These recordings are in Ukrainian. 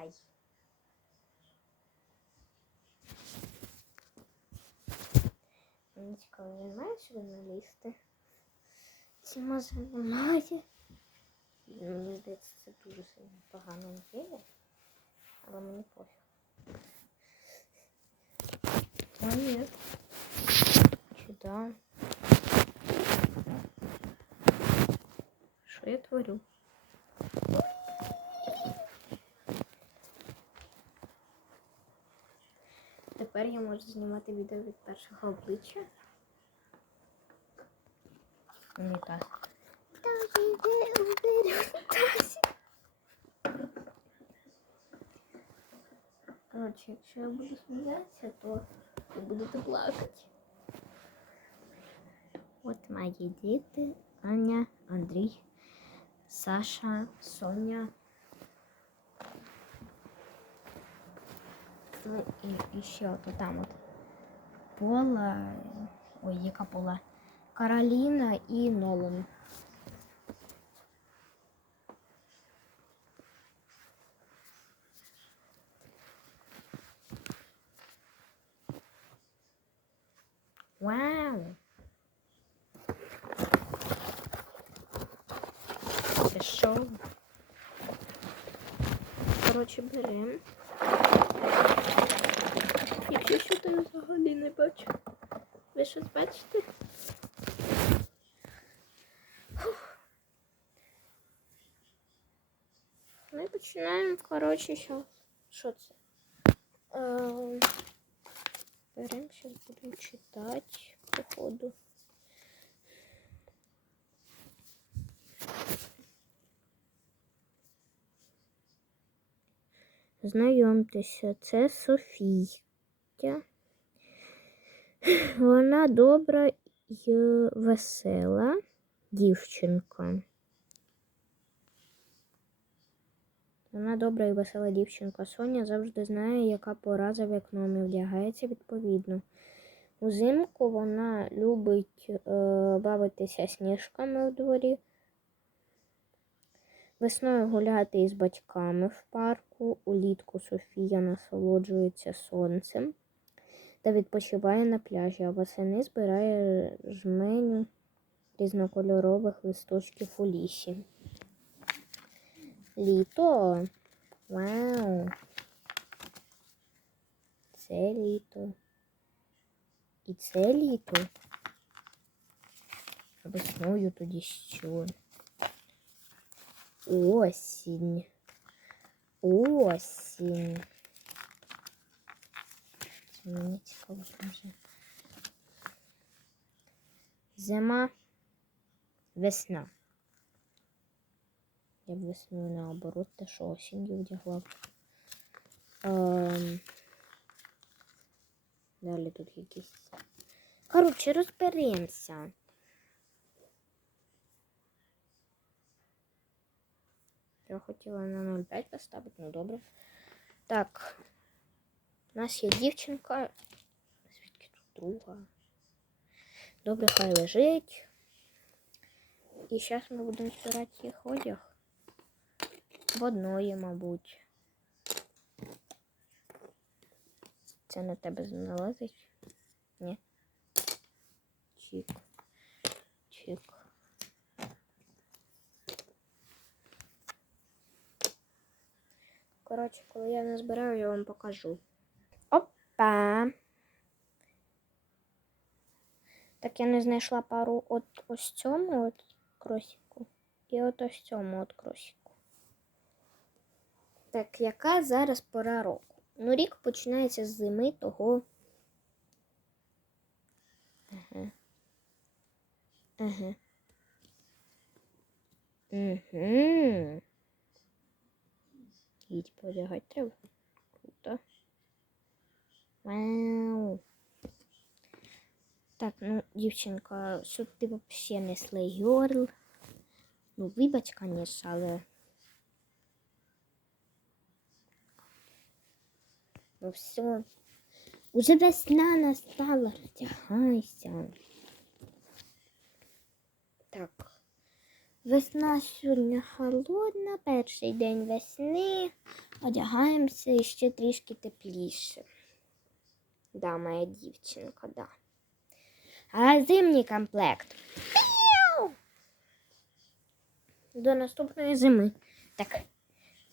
Ай. Мені цікаво, він має сюди налізти. Ці може немає. Мені здається, це дуже сильно погано ідея. Але мені пофіг. А ні. Чи да? Що я творю? Тепер я можу знімати відео від першого обличчя. Унітаз. Та йде у унітазі. Коротше, якщо я буду сміятися, то ви будете плакати. От мої діти, Аня, Андрій, Саша, Соня. Ну і, і ще от там от Пола, ой, яка Пола, Кароліна і Нолан. Вау! Це що? Коротше, беремо. Що, то взагалі не бачу. Ви щось бачите? Ми починаємо, коротше, що? Що це? Ем, Беремо, зараз будемо читати, походу. Знайомтеся, це Софійка. Вона добра і весела дівчинка. Вона добра і весела дівчинка. Соня завжди знає, яка пора за вікном і вдягається відповідно. Узимку вона любить е, бавитися сніжками у дворі. Весною гуляти із батьками в парку. Улітку Софія насолоджується сонцем та відпочиває на пляжі, а восени збирає жменю різнокольорових листочків у лісі. Літо. Вау. Це літо. І це літо. А весною тоді що? Осінь. Осінь. Мені цікаво дуже. Зима. Весна. Я б весною наоборот, те, що осінню вдягла. Ем... Далі тут якісь. Коротше, розберемося. Я хотіла на 0,5 поставити, ну добре. Так. У нас є дівчинка. Звідки тут друга? Добре, хай лежить. І зараз ми будемо збирати їх одяг. В одної, мабуть. Це на тебе налазить? Ні. Чик. Чик. Коротше, коли я назбираю, я вам покажу. Опа. Так я не знайшла пару от ось цьому от кросіку і от ось цьому от кросіку. Так, яка зараз пора року? Ну, рік починається з зими того. Ага. Ага. Угу. Їдь подягати треба. Круто. Вау. Так, ну, дівчинка, що ти взагалі не слейгерл. Ну, вибач, конечно, але. Ну все. Уже весна настала, роздягайся. Так. Весна сьогодні холодна, перший день весни. Одягаємося і ще трішки тепліше. Да, моя дівчинка, да. А зимній комплект. Піу! До наступної зими. Так,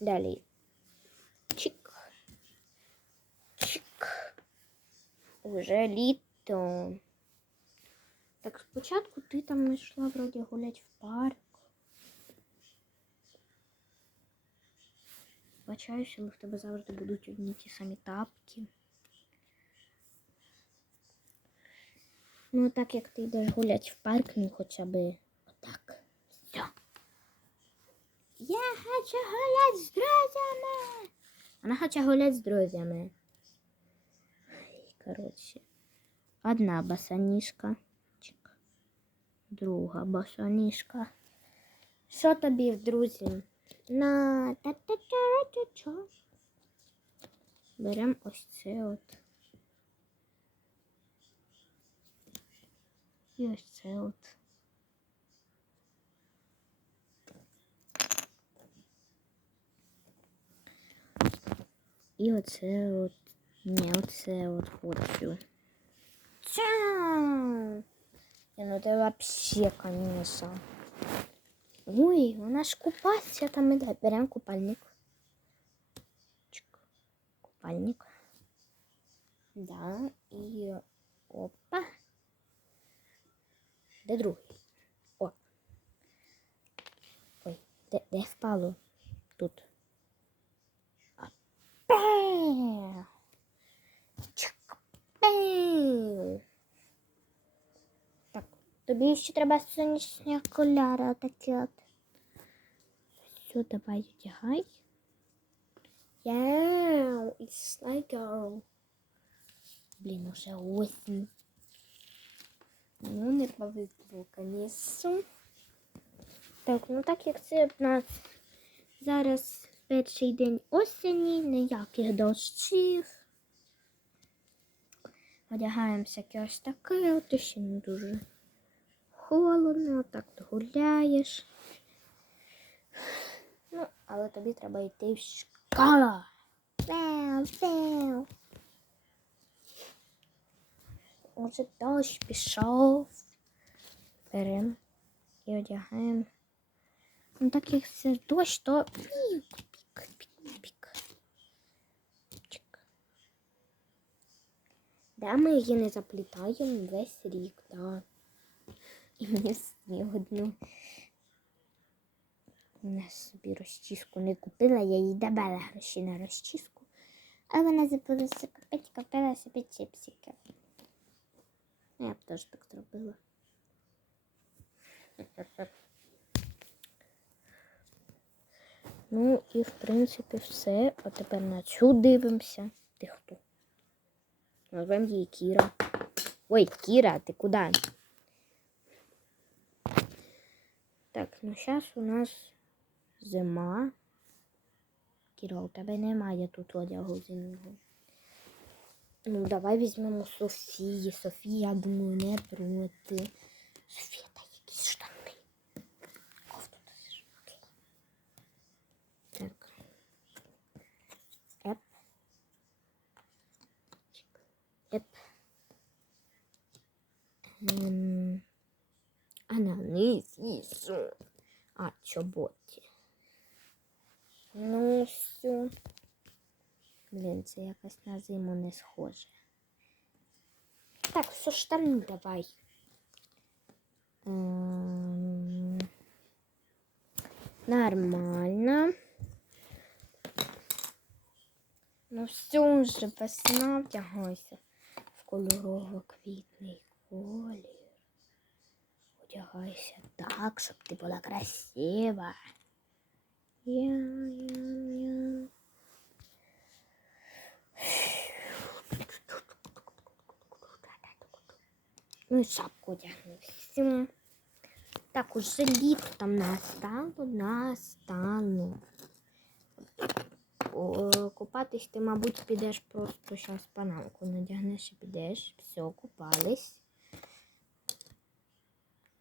далі. Чик. Чик. Уже літо. Так, спочатку ти там йшла вроді гулять в парк. Бачаюся, але в тебе завжди будуть одні ті самі тапки. Ну, так як ти йдеш гулять в парк, ну хоча б отак. Все. Я хочу гуляти з друзями. Вона хоче гуляти з друзями. Коротше. Одна босоніжка. Чик. Друга босоніжка. Що тобі, друзі? На та та та та та Беремо ось це от. І ось це от. І оце от. Ні, оце от хочу. Чау! Не, ну це вообще, конечно. Ой, вона ж купатися там іде. Беремо купальник. Чик. Купальник. Да, і опа. Де другий? О. Ой, де, де впало? Тут. Пеу. Так, тобі ще треба сонячні окуляри отакі от. Все, давай одягай. Yeah, it's like girl. Блін, уже осінь. Ну, не повезло, конечно. Так, ну так як це в нас зараз перший день осені, ніяких дощів. Одягаємося ось таке, от ще не дуже холодно, так ти гуляєш. Ну, але тобі треба йти в школу. Пеу, пеу. Уже дощ пішов. Беремо і одягаємо. Ну, так як це дощ, то пік, пік, пік, пік. Чик. Да, ми її не заплітаємо весь рік, да. І мені одну. Я собі розчіску не купила, я їй давала гроші на розчіску. А вона забулася купити, купила собі чипсики. Я б теж так зробила. Ну і в принципі все. А тепер на цю дивимося. Ти хто? Назвемо її Кіра. Ой, Кіра, ти куди? Так, ну зараз у нас зима. Кіра, у тебе немає тут одягу зимнього. Ну, давай візьмемо Софії. Софія, я думаю, не проти. Софія, дай якісь штани. Кофту дасиш. Окей. Так. Еп. Еп. Ем. А на низ. А, чоботі. Ну, все. Блін, це якось на зиму не схоже. Так, все штани давай. Ем, Нормально. Ну все вже весна вдягайся в кольорово-квітний колір. Одягайся так, щоб ти була красива. Я-я-я. Ну і шапку одягну. Все. Так, уже літо там настало, настало. О, Купатись ти, мабуть, підеш просто зараз панамку надягнеш і підеш. Все, купались.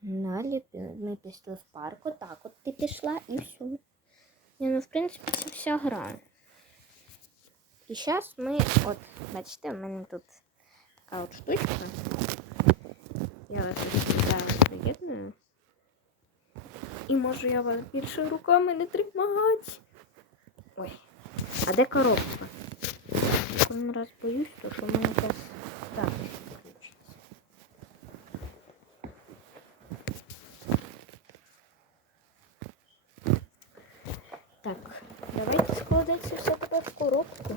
Далі ми пішли в парк. Отак от ти пішла і все. Ні, ну, в принципі, це вся гра. І зараз ми, от, бачите, в мене тут така от штучка. Я тут зараз приєдную. І можу я вас більше руками не тримати. Ой, а де коробка? Кожен раз боюсь, то що в мене зараз так включиться. Так, давайте складати все тепер в коробку.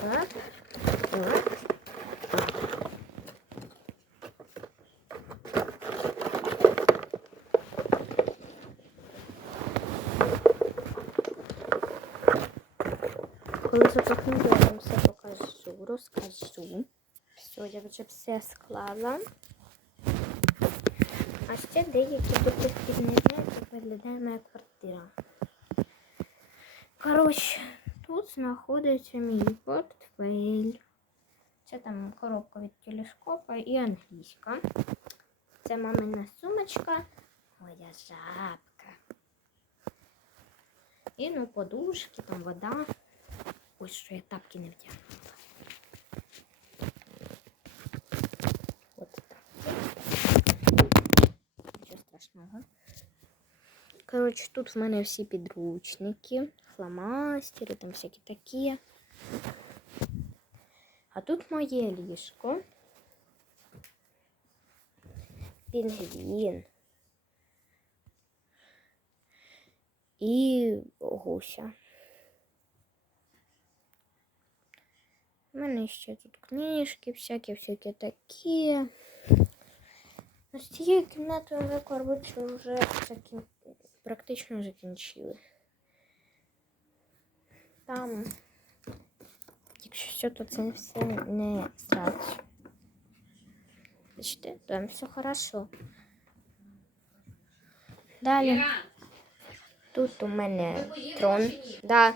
Так, так. Коли запахну, я вам все покажу, розкажу. Все, я вже все склала. А ще деякі не знають, як виглядає моя квартира. Коротше, тут знаходиться мій портфель. Це там коробка від телескопа і англійська. Це мамина сумочка. Моя жабка. І ну подушки, там вода. Ось що я тапки не вдягнула. От. Нічого страшного. Коротше, тут в мене всі підручники, фломастери, там всякі такі. А тут моє ліжко. Пінгвін. І гуся. У мене ще тут книжки, всякі всякі такі. З цією кімнатою ми, коротше, вже закін... практично закінчили. Там, якщо що, то це все не страшно. Бачите, там все хорошо. Далі. Тут у мене трон. Да.